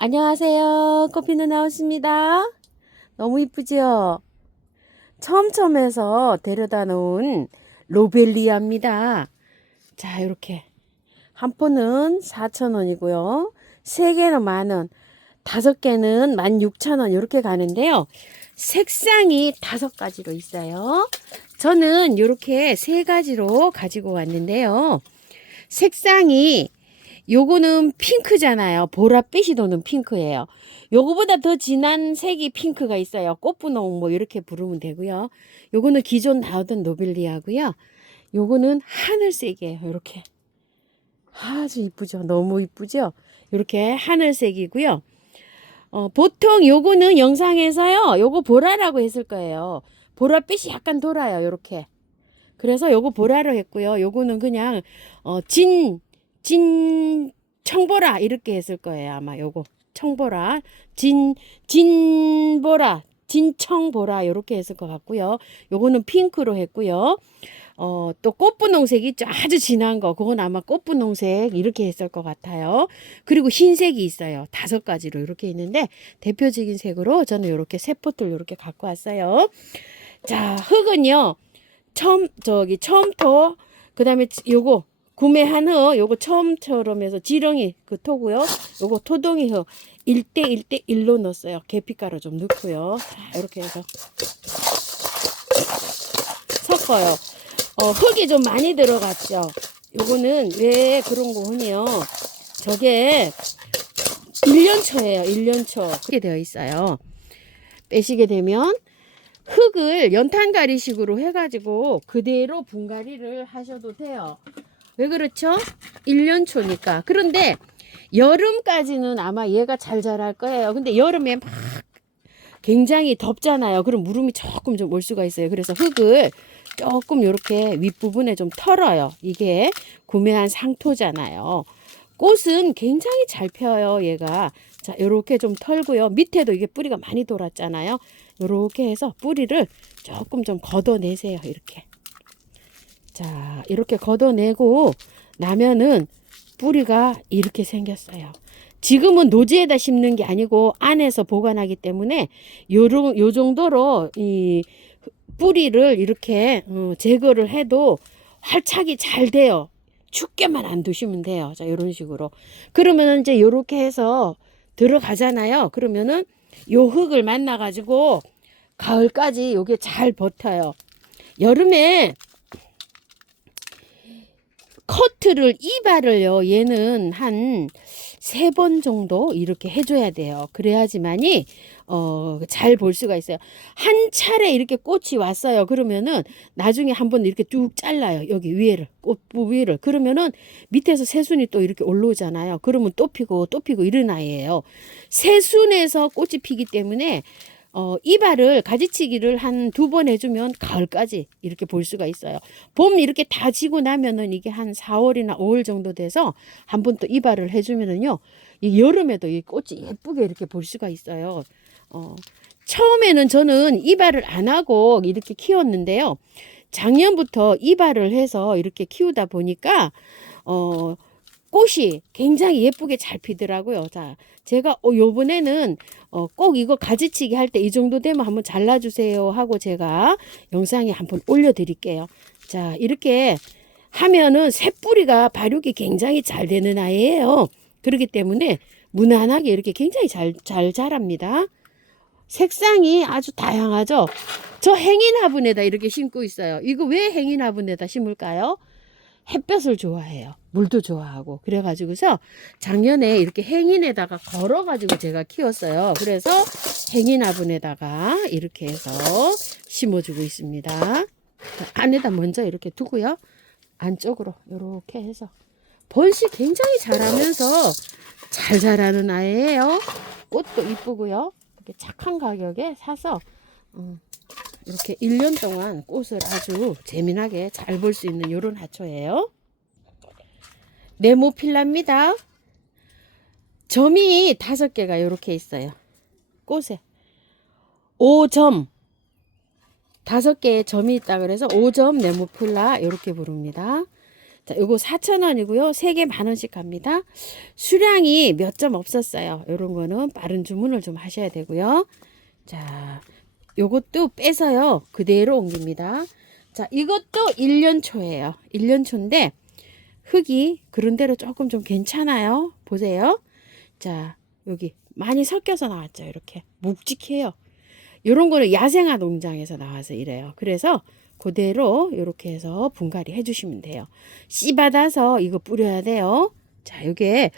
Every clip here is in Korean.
안녕하세요. 커피누 나왔습니다. 너무 이쁘죠? 처음에서 데려다 놓은 로벨리아입니다. 자, 이렇게 한 포는 4,000원이고요. 3개는 만원, 5개는 16,000원 이렇게 가는데요. 색상이 5가지로 있어요. 저는 이렇게 3가지로 가지고 왔는데요. 색상이 요거는 핑크잖아요. 보랏빛이 도는 핑크예요. 요거보다 더 진한 색이 핑크가 있어요. 꽃분홍 뭐 이렇게 부르면 되고요. 요거는 기존 나오던 노벨리아고요. 요거는 하늘색이에요. 이렇게 아주 이쁘죠. 너무 이쁘죠. 이렇게 하늘색이고요. 보통 요거는 영상에서요. 요거 보라라고 했을 거예요. 보랏빛이 약간 돌아요. 요렇게. 그래서 요거 보라로 했고요. 요거는 그냥 진 청보라 이렇게 했을 거예요. 아마 요거 청보라 진보라 진청보라 이렇게 했을 것 같고요. 요거는 핑크로 했고요. 또 꽃분홍색 있죠. 아주 진한 거. 그건 아마 꽃분홍색 이렇게 했을 것 같아요. 그리고 흰색이 있어요. 5가지로 이렇게 있는데 대표적인 색으로 저는 이렇게 세 포트를 이렇게 갖고 왔어요. 자, 흙은요. 처음토 그다음에 요거 구매한 흙 요거 처음처럼 해서 지렁이 그 토고요. 요거 토동이 흙 1대1로 넣었어요. 계피가루 좀 넣고요. 자, 이렇게 해서 섞어요. 흙이 좀 많이 들어갔죠. 요거는 왜 그런 거군요. 저게 1년초예요. 1년초 이렇게 되어 있어요. 빼시게 되면 흙을 연탄가리식으로 해가지고 그대로 분갈이를 하셔도 돼요. 왜 그렇죠? 1년초니까. 그런데 여름까지는 아마 얘가 잘 자랄 거예요. 근데 여름에 막 굉장히 덥잖아요. 그럼 무름이 조금 좀 올 수가 있어요. 그래서 흙을 조금 이렇게 윗부분에 좀 털어요. 이게 구매한 상토잖아요. 꽃은 굉장히 잘 펴요. 얘가. 자, 요렇게 좀 털고요. 밑에도 이게 뿌리가 많이 돌았잖아요. 요렇게 해서 뿌리를 조금 좀 걷어내세요. 이렇게. 자, 이렇게 걷어내고 나면은 뿌리가 이렇게 생겼어요. 지금은 노지에다 심는 게 아니고 안에서 보관하기 때문에 요 정도로 이 뿌리를 이렇게 제거를 해도 활착이 잘 돼요. 춥게만 안 두시면 돼요. 자, 이런 식으로. 그러면 이제 요렇게 해서 들어가잖아요. 그러면은 요 흙을 만나 가지고 가을까지 요게 잘 버텨요. 여름에 커트를 이발을요. 얘는 한 3번 정도 이렇게 해줘야 돼요. 그래야지만이 잘 볼 수가 있어요. 한 차례 이렇게 꽃이 왔어요. 그러면은 나중에 한번 이렇게 쭉 잘라요. 여기 위에를 꽃부 위를. 그러면은 밑에서 새순이 또 이렇게 올라오잖아요. 그러면 또 피고 또 피고 이런 아이예요. 새순에서 꽃이 피기 때문에 이발을 가지치기를 한 2번 해주면 가을까지 이렇게 볼 수가 있어요. 봄 이렇게 다 지고 나면은 이게 한 4월이나 5월 정도 돼서 한 번 또 이발을 해주면은요, 이 여름에도 이 꽃이 예쁘게 이렇게 볼 수가 있어요. 처음에는 저는 이발을 안 하고 이렇게 키웠는데요. 작년부터 이발을 해서 이렇게 키우다 보니까 꽃이 굉장히 예쁘게 잘 피더라고요. 자, 제가 요번에는 꼭 이거 가지치기 할 때 이 정도 되면 한번 잘라주세요 하고 제가 영상에 한번 올려드릴게요. 자, 이렇게 하면은 새뿌리가 발육이 굉장히 잘 되는 아이예요. 그렇기 때문에 무난하게 이렇게 굉장히 잘 자랍니다. 색상이 아주 다양하죠. 저 행인 화분에다 이렇게 심고 있어요. 이거 왜 행인 화분에다 심을까요? 햇볕을 좋아해요. 물도 좋아하고. 그래가지고서 작년에 이렇게 행인에다가 걸어가지고 제가 키웠어요. 그래서 행인 화분에다가 이렇게 해서 심어주고 있습니다. 안에다 먼저 이렇게 두고요. 안쪽으로 이렇게 해서 번식 굉장히 잘하면서 잘 자라는 아이예요. 꽃도 이쁘고요. 이렇게 착한 가격에 사서 이렇게 1년 동안 꽃을 아주 재미나게 잘 볼 수 있는 이런 하초예요. 네모필라입니다. 점이 5개가 이렇게 있어요. 꽃에 5점 5개의 점이 있다 그래서 5점 네모필라 이렇게 부릅니다. 자, 요거 4,000원이고요. 3개 10,000원씩 갑니다. 수량이 몇 점 없었어요. 요런 거는 빠른 주문을 좀 하셔야 되고요. 자, 요것도 빼서요. 그대로 옮깁니다. 자, 이것도 1년초예요. 1년초인데 흙이 그런대로 조금 좀 괜찮아요. 보세요. 자, 여기 많이 섞여서 나왔죠. 이렇게 묵직해요. 요런 거는 야생화 농장에서 나와서 이래요. 그래서 그대로 이렇게 해서 분갈이 해주시면 돼요. 씨 받아서 이거 뿌려야 돼요. 자, 요게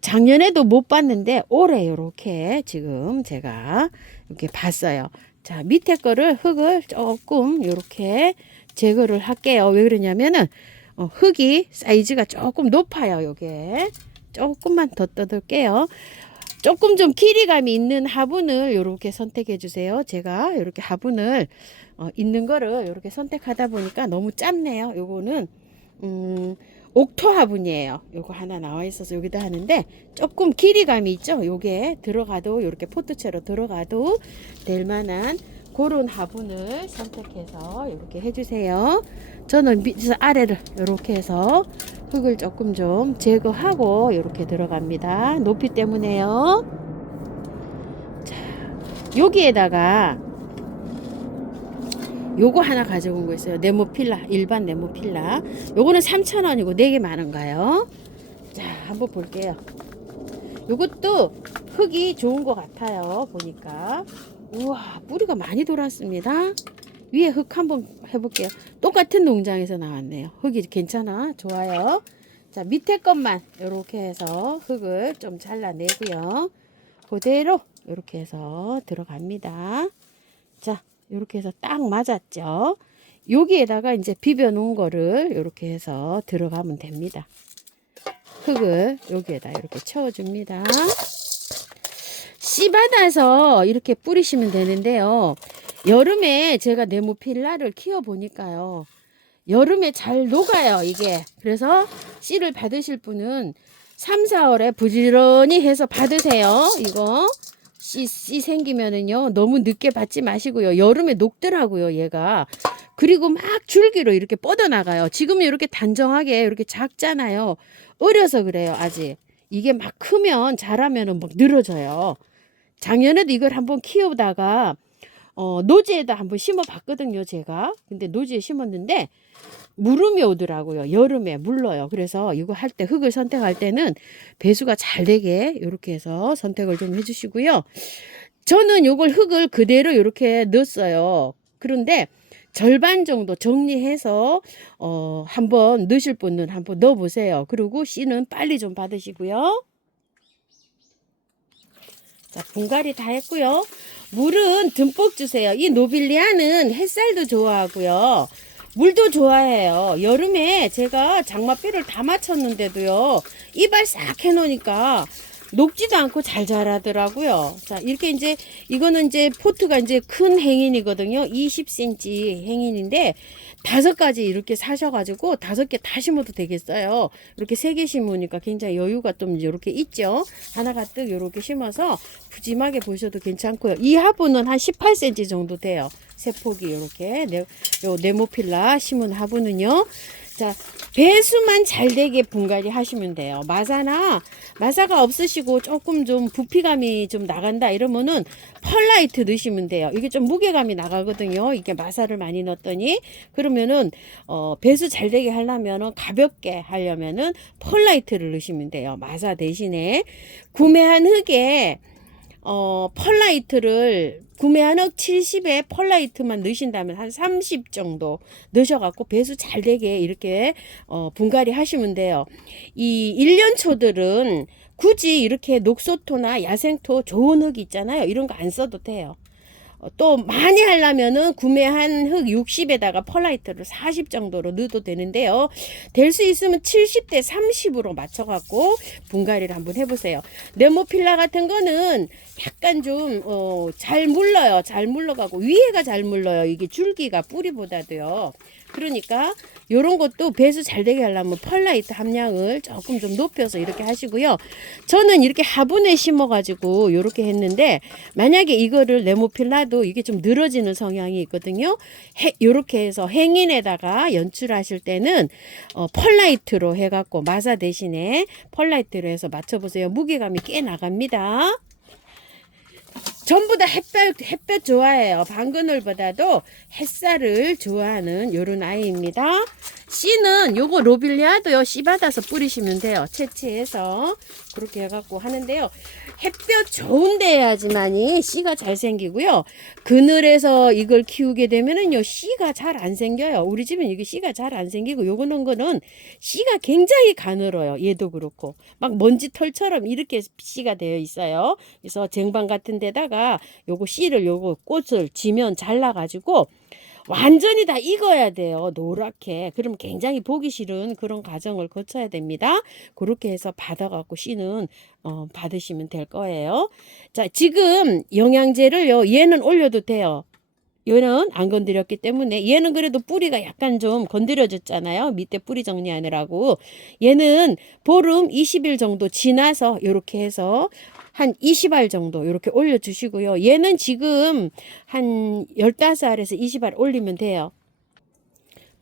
작년에도 못 봤는데 올해 요렇게 지금 제가 이렇게 봤어요. 자, 밑에 거를 흙을 조금 요렇게 제거를 할게요. 왜 그러냐면은 흙이 사이즈가 조금 높아요. 요게 조금만 더 떠들게요. 조금 좀 길이감이 있는 화분을 이렇게 선택해 주세요. 제가 이렇게 화분을 있는 거를 이렇게 선택하다 보니까 너무 짧네요. 요거는 옥토 화분이에요. 요거 하나 나와 있어서 여기다 하는데 조금 길이감이 있죠. 요게 들어가도 이렇게 포트채로 들어가도 될 만한 그런 화분을 선택해서 이렇게 해주세요. 저는 밑에서 아래를 이렇게 해서 흙을 조금 좀 제거하고 이렇게 들어갑니다. 높이 때문에요. 자, 여기에다가 요거 하나 가져온 거 있어요. 네모필라, 일반 네모필라. 요거는 3,000원이고 4개 많은가요? 자, 한번 볼게요. 요것도 흙이 좋은 것 같아요. 보니까. 우와, 뿌리가 많이 돌았습니다. 위에 흙 한번 해볼게요. 똑같은 농장에서 나왔네요. 흙이 괜찮아. 좋아요. 자, 밑에 것만 이렇게 해서 흙을 좀 잘라내고요. 그대로 이렇게 해서 들어갑니다. 자, 이렇게 해서 딱 맞았죠. 여기에다가 이제 비벼 놓은 거를 이렇게 해서 들어가면 됩니다. 흙을 여기에다 이렇게 채워줍니다. 씨 받아서 이렇게 뿌리시면 되는데요. 여름에 제가 네모필라를 키워 보니까요. 여름에 잘 녹아요, 이게. 그래서 씨를 받으실 분은 3, 4월에 부지런히 해서 받으세요. 이거 씨 생기면은요. 너무 늦게 받지 마시고요. 여름에 녹더라고요, 얘가. 그리고 막 줄기로 이렇게 뻗어나가요. 지금은 이렇게 단정하게 이렇게 작잖아요. 어려서 그래요, 아직. 이게 막 크면 자라면은 막 늘어져요. 작년에도 이걸 한번 키우다가 노지에다 한번 심어 봤거든요, 제가. 근데 노지에 심었는데 무름이 오더라고요. 여름에 물러요. 그래서 이거 할 때 흙을 선택할 때는 배수가 잘 되게 이렇게 해서 선택을 좀 해주시고요. 저는 이걸 흙을 그대로 이렇게 넣었어요. 그런데 절반 정도 정리해서 한번 넣으실 분은 한번 넣어 보세요. 그리고 씨는 빨리 좀 받으시고요. 자, 분갈이 다 했고요. 물은 듬뿍 주세요. 이 노빌리아는 햇살도 좋아하고요. 물도 좋아해요. 여름에 제가 장맛비를 다 맞췄는데도요. 이발 싹 해놓으니까 녹지도 않고 잘 자라더라고요. 자, 이렇게 이제 이거는 이제 포트가 이제 큰 행인이거든요. 20cm 행인인데 5가지 이렇게 사셔가지고 5개 다 심어도 되겠어요. 이렇게 3개 심으니까 굉장히 여유가 좀 이렇게 있죠. 하나 가득 이렇게 심어서 푸짐하게 보셔도 괜찮고요. 이 화분은 한 18cm 정도 돼요. 세 폭이 이렇게 요 네모필라 심은 화분은요. 자, 배수만 잘 되게 분갈이 하시면 돼요. 마사가 없으시고 조금 좀 부피감이 좀 나간다 이러면은 펄라이트 넣으시면 돼요. 이게 좀 무게감이 나가거든요. 이게 마사를 많이 넣었더니 그러면은 배수 잘 되게 하려면은 가볍게 하려면은 펄라이트를 넣으시면 돼요. 마사 대신에 구매한 흙에 펄라이트를 구매한 흙 70에 펄라이트만 넣으신다면 한 30 정도 넣으셔갖고 배수 잘 되게 이렇게 분갈이 하시면 돼요. 이 1년초들은 굳이 이렇게 녹소토나 야생토 좋은 흙 있잖아요. 이런 거 안 써도 돼요. 또 많이 하려면은 구매한 흙 60에다가 펄라이트를 40 정도로 넣어도 되는데요. 될 수 있으면 70대 30으로 맞춰갖고 분갈이를 한번 해보세요. 네모필라 같은 거는 약간 좀 잘 물러요. 잘 물러가고 위에가 잘 물러요. 이게 줄기가 뿌리보다도요. 그러니까 요런 것도 배수 잘 되게 하려면 펄라이트 함량을 조금 좀 높여서 이렇게 하시고요. 저는 이렇게 화분에 심어가지고 요렇게 했는데, 만약에 이거를 네모필라도 이게 좀 늘어지는 성향이 있거든요. 요렇게 해서 행인에다가 연출하실 때는 펄라이트로 해갖고 마사 대신에 펄라이트로 해서 맞춰보세요. 무게감이 꽤 나갑니다. 전부 다 햇볕 좋아해요. 방그늘보다도 햇살을 좋아하는 요런 아이입니다. 씨는 요거 로빌리아도요, 씨 받아서 뿌리시면 돼요. 채취해서 그렇게 해갖고 하는데요. 햇볕 좋은 데 해야지만이 씨가 잘 생기고요. 그늘에서 이걸 키우게 되면은요, 씨가 잘 안 생겨요. 우리 집은 이게 씨가 잘 안 생기고, 거는 씨가 굉장히 가늘어요. 얘도 그렇고 막 먼지 털처럼 이렇게 씨가 되어 있어요. 그래서 쟁반 같은 데다가 요거 씨를 요거 꽃을 지면 잘라가지고 완전히 다 익어야 돼요. 노랗게. 그럼 굉장히 보기 싫은 그런 과정을 거쳐야 됩니다. 그렇게 해서 받아갖고 씨는 받으시면 될 거예요. 자, 지금 영양제를요, 얘는 올려도 돼요. 얘는 안 건드렸기 때문에. 얘는 그래도 뿌리가 약간 좀 건드려졌잖아요. 밑에 뿌리 정리하느라고. 얘는 보름 20일 정도 지나서 이렇게 해서 한 20알 정도 이렇게 올려주시고요. 얘는 지금 한 15알에서 20알 올리면 돼요.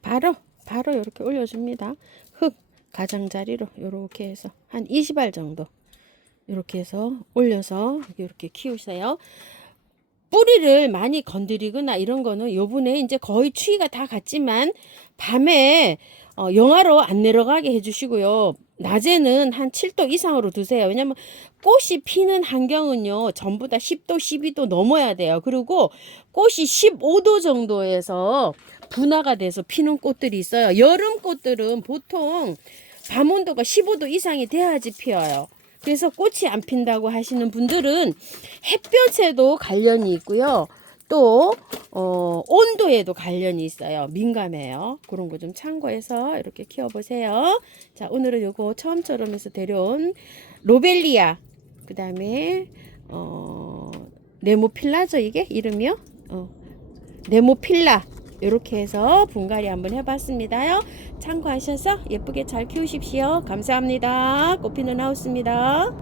바로 이렇게 올려줍니다. 흙 가장자리로 이렇게 해서 한 20알 정도 이렇게 해서 올려서 이렇게 키우세요. 뿌리를 많이 건드리거나 이런 거는 요번에 이제 거의 추위가 다 갔지만 밤에 영하로 안 내려가게 해주시고요. 낮에는 한 7도 이상으로 두세요. 왜냐면 꽃이 피는 환경은요, 전부 다 10도, 12도 넘어야 돼요. 그리고 꽃이 15도 정도에서 분화가 돼서 피는 꽃들이 있어요. 여름 꽃들은 보통 밤 온도가 15도 이상이 돼야지 피어요. 그래서 꽃이 안 핀다고 하시는 분들은 햇볕에도 관련이 있고요. 또 온도에도 관련이 있어요. 민감해요. 그런 거 좀 참고해서 이렇게 키워보세요. 자, 오늘은 요거 처음처럼 해서 데려온 로벨리아, 그 다음에 네모필라죠, 이게 이름이요? 네모필라, 이렇게 해서 분갈이 한번 해봤습니다요. 참고하셔서 예쁘게 잘 키우십시오. 감사합니다. 꽃피는 하우스입니다.